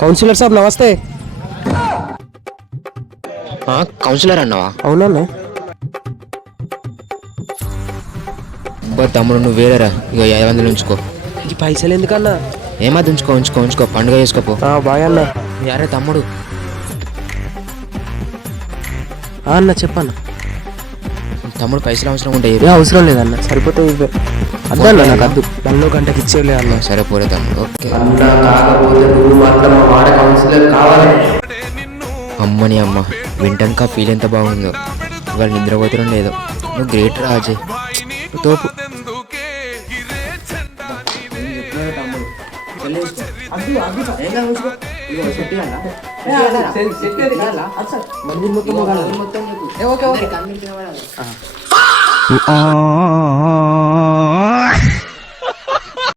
Councillor సాబ్ నమస్తే. Councillor అన్నావా? అవునన్నా. తమ్ముడు నువ్వు వేరేరా, ఇక 500 ఉంచుకో. ఈ పైసలు ఎందుకన్నా? ఏమది ఉంచుకో ఉంచుకో ఉంచుకో, పండుగ చేసుకోపో. బాయ్ అన్న. యారే తమ్ముడు. అన్న చెప్పన్న. తమ్ముడు పైసలు అవసరం ఉంటాయి. అవసరం లేదన్న, సరిపోతాయి. అద్దన్న నాకు అద్దు, 1 గంటకి ఇచ్చేలే అన్న. సరే పోరే తమ్ముడు. ఓకే అన్న, కాకపోతే నువ్వు మాత్రం మా వాడ కౌన్సిలర్ కావాలి. అమ్మని అమ్మ, వింటాక ఫీల్ ఎంత బాగుందో. ఇవాళ నిద్రపోతున్నా లేదో. నువ్వు గ్రేట్ రా అజయ్, తోపు. మొత్తం